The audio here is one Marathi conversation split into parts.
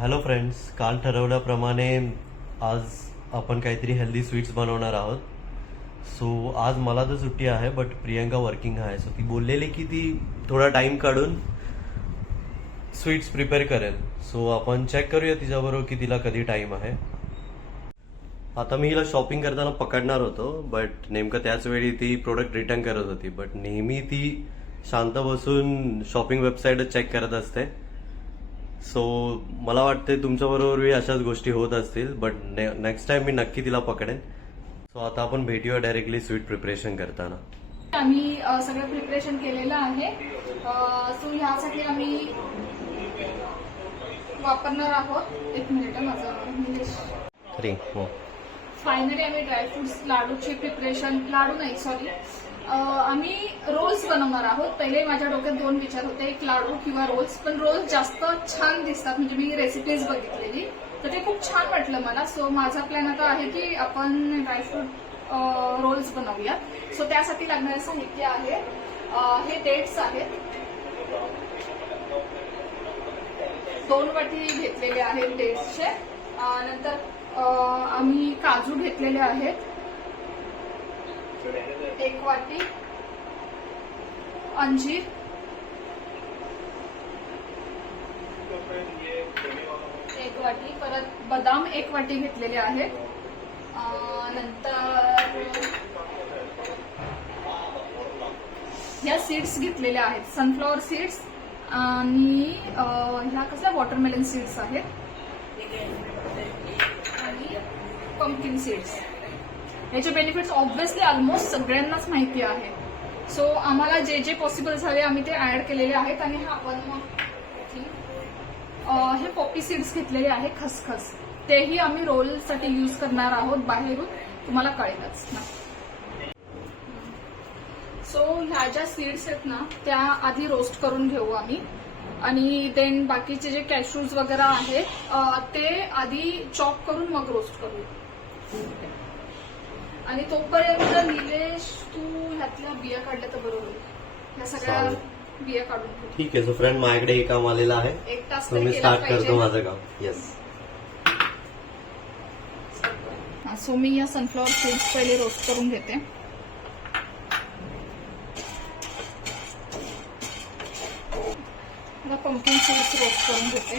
हॅलो फ्रेंड्स, काल ठरवल्याप्रमाणे आज आपण काहीतरी हेल्दी स्वीट्स बनवणार आहोत. सो आज मला तर सुट्टी आहे, बट प्रियंका वर्किंग आहे. सो ती बोललेली की ती थोडा टाइम काढून स्वीट्स प्रिपेअर करेल. सो आपण चेक करूया तिच्याबरोबर की तिला कधी टाइम आहे. आता मी हिला शॉपिंग करताना पकडणार होतो, बट नेमकं त्याच वेळी ती प्रोडक्ट रिटर्न करत होती. बट नेहमी ती शांत बसून शॉपिंग वेबसाईटच चेक करत असते. सो मला वाटते तुमच्याबरोबरही अशाच गोष्टी होत असतील, बट नेक्स्ट टाइम मी नक्की तिला पकडेन. सो आता आपण भेटूया डायरेक्टली स्वीट प्रिपरेशन करताना. आम्ही सगळं प्रिपरेशन केलेलं आहे. सो ह्यासाठी आम्ही वापरणार आहोत. एक मिनिट माझं निलेश. हो. फायनली आम्ही ड्रायफ्रुट्स लाडूची प्रिपरेशन, लाडू नाही सॉरी, आम्ही रोल्स बनवणार आहोत. पहिले माझ्या डोक्यात दोन विचार होते, एक लाडू किंवा रोल्स. पण रोल्स जास्त छान दिसतात, म्हणजे मी रेसिपीज बघितलेली तर ते खूप छान वाटलं मला. सो माझा प्लॅन आता आहे की आपण ड्रायफ्रूट रोल्स बनवूया. सो त्यासाठी लागणारे साहित्य आहे, हे डेट्स आहेत, 2 वाटी घेतलेले आहेत डेट्सचे. नंतर आम्ही काजू घेतलेले आहेत 1 वाटी, अंजीर 1 वाटी, परत बदाम 1 वाटी घेतलेले आहेत. नंतर ह्या सीड्स घेतलेल्या आहेत, सनफ्लॉवर सीड्स, आणि ह्या कसल्या वॉटरमेलन सीड्स आहेत, आणि पंपकिन सीड्स. याचे बेनिफिट्स ऑब्व्हियसली ऑलमोस्ट सगळ्यांनाच माहिती आहे. सो आम्हाला जे जे पॉसिबल झाले आम्ही ते ऍड केलेले आहेत. आणि हा आपण हे पॉपी सीड्स घेतलेले आहे, खसखस, तेही आम्ही रोलसाठी यूज करणार आहोत. बाहेरून तुम्हाला कळेलच ना. सो ह्या ज्या सीड्स आहेत ना त्या आधी रोस्ट करून घेऊ आम्ही, आणि देन बाकीचे जे कॅशूज वगैरे आहेत ते आधी चॉप करून मग रोस्ट करू. आणि तोपर्यंत निलेश तू ह्यातल्या बिया काढल्या तर बरोबर, ह्या सगळ्या बिया काढून घेऊ. ठीक आहे. सो फ्रेंड, माझ्याकडे एक काम आलेलं आहे, 1 तास तर मी स्टार्ट करतो माझं काम. येस. सो मी या सनफ्लॉवर सीड्स पहिले रोस्ट करून घेते. पंपकिन सीड्स रोस्ट करून घेते.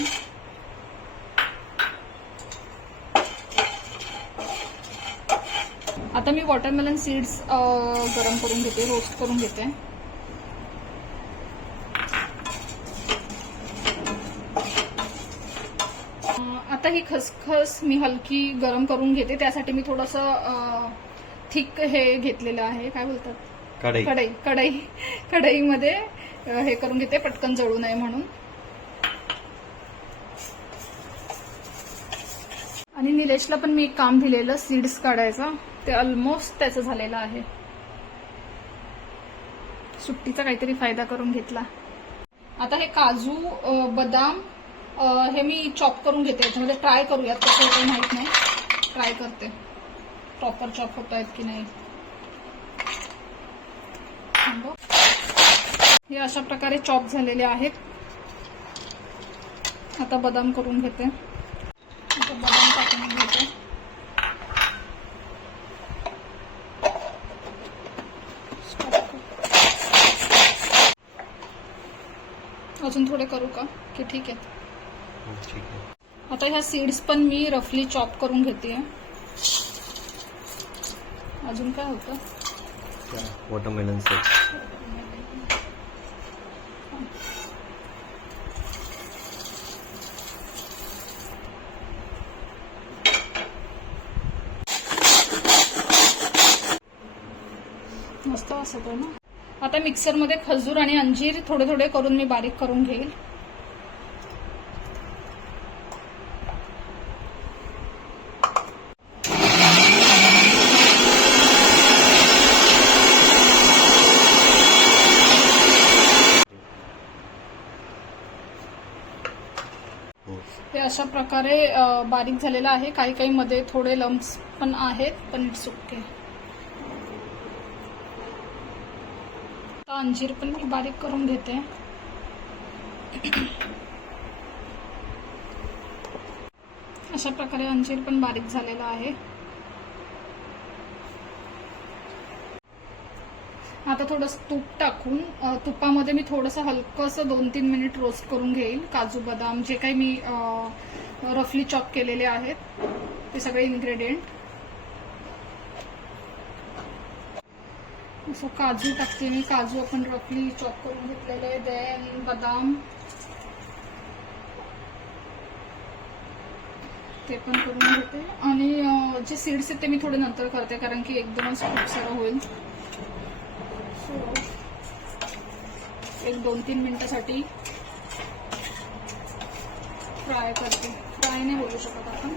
आता मी वॉटरमेलन सीड्स गरम करून घेते, रोस्ट करून घेते. आता ही खसखस मी हलकी गरम करून घेते. त्यासाठी मी थोडंसं थिक हे घेतलेलं आहे, काय बोलतात, कढईमध्ये हे करून घेते, पटकन जळू नये म्हणून. आणि निलेशला पण मी एक काम दिलेलं सीड्स काढायचं, ते ऑलमोस्ट त्याचं झालेलं आहे. सुट्टीचा काहीतरी फायदा करून घेतला. आता हे काजू, बदाम हे मी चॉप करून घेते. याच्यामध्ये ट्राय करूयात कसं काही माहित नाही, ट्राय करते प्रॉपर चॉप होत आहेत की नाही. हे अशा प्रकारे चॉप झालेले आहेत. आता बदाम करून घेते. आता बदाम टाकून घेते. अजून थोडे करू का की ठीक आहे? ठीक आहे. आता ह्या सीड्स पण मी रफली चॉप करून घेते. अजून काय होतं? Watermelon seeds. मस्त असत ना. आता मिक्सरमध्ये खजूर आणि अंजीर थोडे थोडे करून मी बारीक करून घेईल. हे अशा प्रकारे बारीक झालेलं आहे. काही काही मध्ये थोडे लम्प्स पण आहेत, पण इट्स ओके. अंजीर पण मी बारीक करून घेते. अशा प्रकारे अंजीर पण बारीक झालेला आहे. आता थोडंसं तूप टाकून तुपामध्ये मी थोडंसं हलकंसं 2-3 मिनिट रोस्ट करून घेईल. काजू बदाम जे काही मी रफली चॉप केलेले आहेत ते सगळे इन्ग्रेडियंट. असं काजू टाकते मी. काजू आपण रफली चॉप करून घेतलेले आहे. देन बदाम ते पण करून घेते. आणि जे सीड्स आहेत ते मी थोडे नंतर करते कारण की एकदमच खूप सारं होईल. सो 1-2-3 मिनिटासाठी फ्राय करते. फ्राय नाही बोलू शकत आपण.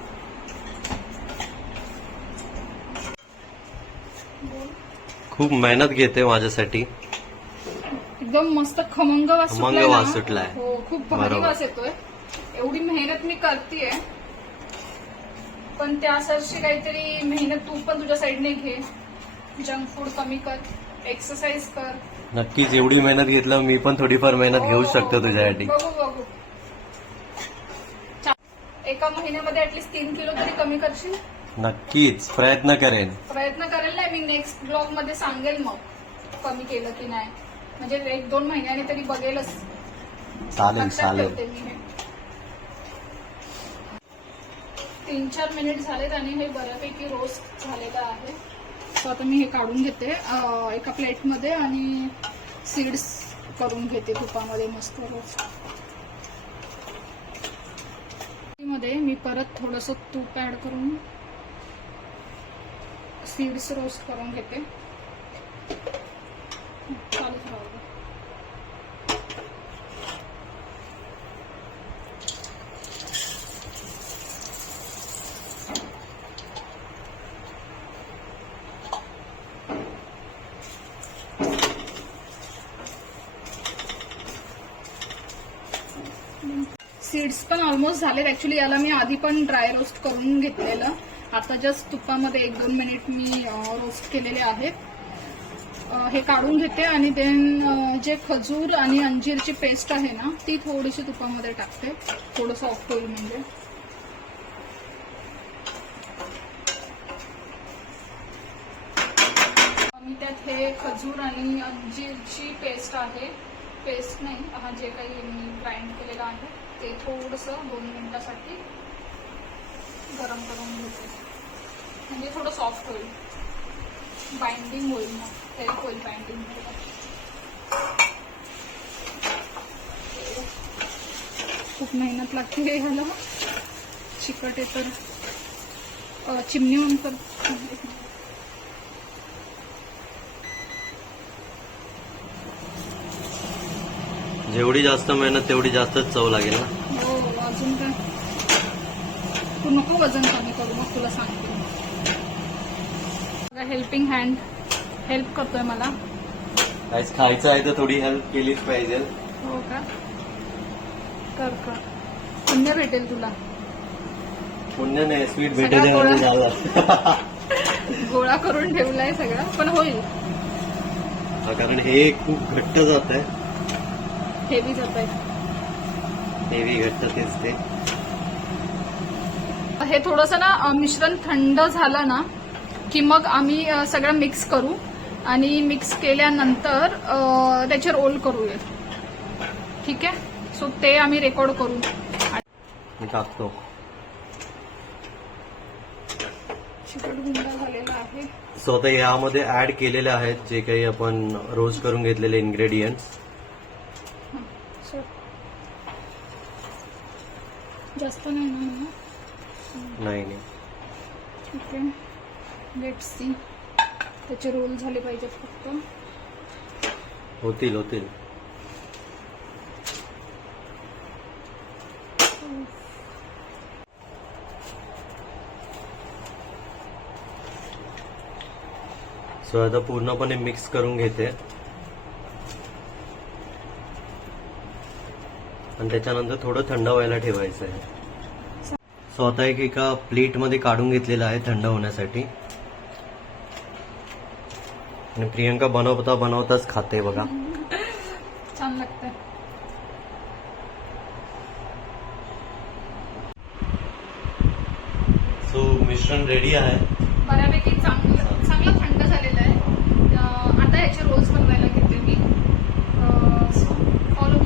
खूप मेहनत घेते माझ्यासाठी. एकदम मस्त खमंग वास खमंग सुटलाय ना. वास सुटलाय. हो, खूप भारी बरोबर. वास येतोय. एवढी मेहनत मी करतेय पण त्यासाठी काहीतरी मेहनत तू पण तुझ्या साईडने घे. जंक फूड कमी कर, एक्सरसाइज कर. नक्कीच एवढी मेहनत घेतलं मी पण थोडीफार मेहनत घेऊ शकतो तुझ्यासाठी. बघू. एका महिन्यामध्ये ऍटलीस्ट 3 किलो तरी कमी करशील. नक्कीच प्रयत्न करेन. प्रयत्न करेल नाही मी. नेक्स्ट ब्लॉग मध्ये सांगेल मग कमी केलं की नाही. म्हणजे 1-2 महिन्याने तरी बघेलच. चालेल लक्षात चालेल. ठेवते मी हे. 3-4 मिनिट झालेत आणि हे बऱ्यापैकी रोस्ट झालेलं आहे. सो आता मी हे काढून घेते एका प्लेटमध्ये आणि सीड्स करून घेते तुपामध्ये मस्त रोस्ट. मध्ये मी परत थोडंसं तूप ऍड करून सीड्स रोस्ट करून घेते. चालूच राहू दे. सीड्स पण ऑलमोस्ट झालेत. ऍक्च्युली याला मी आधी पण ड्राय रोस्ट करून घेतलेलं. आता जस्ट तुपामध्ये 1-2 मिनिट मी रोस्ट केलेले आहेत. हे काढून घेते आणि देन जे खजूर आणि अंजीरची पेस्ट आहे ना ती थोडीशी तुपामध्ये टाकते. थोडं सॉफ्ट होईल म्हणजे. मी त्यात हे खजूर आणि अंजीरची पेस्ट आहे. पेस्ट नाही, हा जे काही मी ग्राइंड केलेलं आहे ते थोडंसं 2 मिनिटासाठी गरम करून घेते. म्हणजे थोडं सॉफ्ट होईल, बाइंडिंग होईल. मग ते होईल बाइंडिंग. खूप मेहनत लागते ह्याला. चिकट आहे तर चिमणी म्हणून कर. जेवढी जास्त मेहनत तेवढी जास्तच चव लागेल ना. हो, अजून काय. तू नको वजन कमी करू मग तुला सांगते. हेल्पिंग हँड हेल्प करतोय मला. काहीच खायचं आहे तर थोडी हेल्प केलीच पाहिजे. हो का. कर पुण्य भेटेल तुला. पुण्य नाही, स्वीट सगळा भेटेल गोळा. म्हणजे झालं. गोळा करून ठेवलाय सगळं पण होईल. कारण हे खूप घट्ट जात आहे. हेवी जात आहे. हेवी घट्ट तेच ते. हे थोडंसं ना मिश्रण थंड झालं ना की मग आम्ही सगळं मिक्स करू आणि मिक्स केल्यानंतर त्याचे रोल करूया. ठीक आहे. सो ते आम्ही रेकॉर्ड करू. मी टाकतो. चिकट गुंड झालेला आहे. सो आता यामध्ये ऍड केलेले आहेत जे काही आपण रोस्ट करून घेतलेले इन्ग्रेडियंट्स. जास्त नाही ना. नाही. ठीक आहे. Let see. त्याचे रोल झाले पाहिजेत फक्त. होतील. सो आता पूर्णपणे मिक्स करून घेते आणि त्याच्यानंतर थोडं थंड व्हायला ठेवायचं आहे. सो आता एका प्लेटमध्ये काढून घेतलेलं आहे थंड होण्यासाठी. आणि प्रियंका बनवताच खाते बघा. छान लागतं. मिश्रण रेडी आहे. बऱ्यापैकी चांगलं थंड झालेलं आहे. आता ह्याचे रोल्स बनवायला घेते मी. So follow.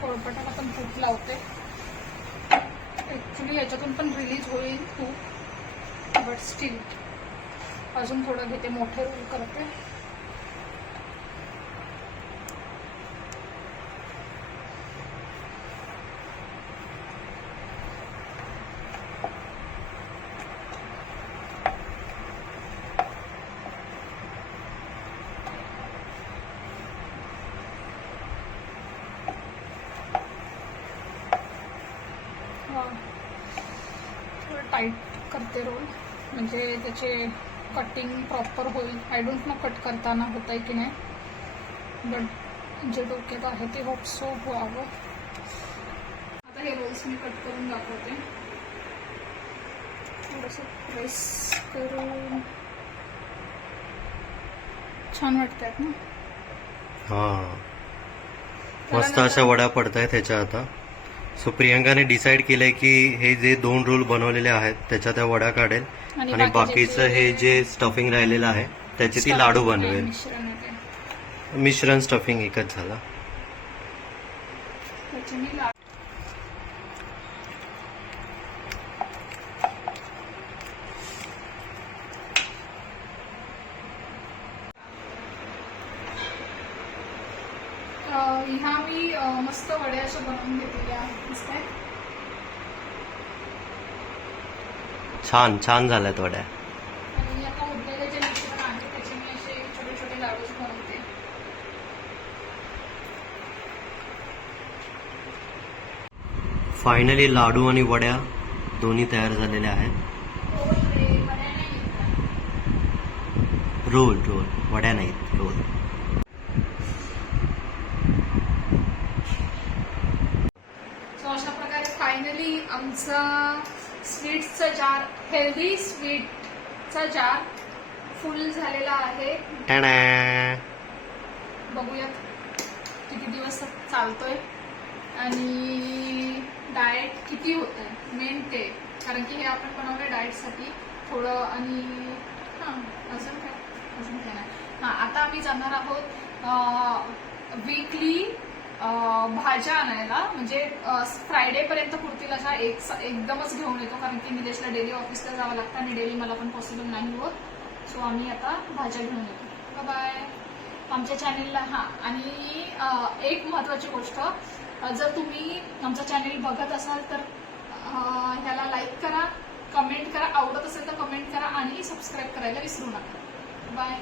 पोळपाटाला पण तूप लावते. ऍक्च्युली याच्यातून पण रिलीज होईल तूप, बट स्टील अजून थोडं घेते, मोठे रोल करते. थोडं टाईट करते रोल, म्हणजे त्याचे कटिंग प्रॉपर होईल. आय डोंट नो कट करताना होत आहे की नाही, बट जे डोक्यात आहे ते होप सो व्हावं. आता हे रोल्स मी कट करून दाखवते. थोडंसं प्रेस करून छान वाटतात ना. हा, मस्त अशा वड्या पडतायत ह्याच्या आता. सो प्रियंकाने डिसाईड केलंय की हे जे 2 रोल बनवलेले आहेत त्याच्या त्या वड्या काढेल आणि बाकीचं हे जे स्टफिंग राहिलेलं आहे त्याचे ती लाडू बनवेल. मिश्रण स्टफिंग एकच झाला. ह्या मी मस्त वड्या अशा बनवून घेतलेल्या आहेत. दिसताय? छान छान झाल्यात वड्या. आणि आता उरलेले जे मिश्रण आहे त्याचे मी असे छोटे छोटे लाडूच बनवते. फायनली लाडू आणि वड्या दोन्ही तयार झालेल्या आहेत. रोल रोल, वड्या नाहीत, रोल. अशा प्रकारे फायनली आमचा स्वीट्सचा जार, हेल्दी स्वीटचा जार फुल झालेला आहे. बघूयात किती दिवस चालतोय आणि डाएट किती होत आहे, मेन ते. कारण की हे आपण बनवलं डाएटसाठी थोडं. आणि अजून काय नाही. आता आम्ही जाणार आहोत वीकली भाज्या आणायला, म्हणजे फ्रायडे पर्यंत पुरतील अशा एकदमच घेऊन येतो. कारण की निलेशला डेली ऑफिसला जावं लागतं आणि डेली मला पण पॉसिबल नाही होत. सो आम्ही आता भाज्या घेऊन येतो. बाय. आमच्या चॅनेलला आणि एक महत्त्वाची गोष्ट, जर तुम्ही आमचा चॅनेल बघत असाल तर ह्याला लाईक करा, कमेंट करा, आवडत असेल तर कमेंट करा आणि सबस्क्राईब करायला विसरू नका. बाय.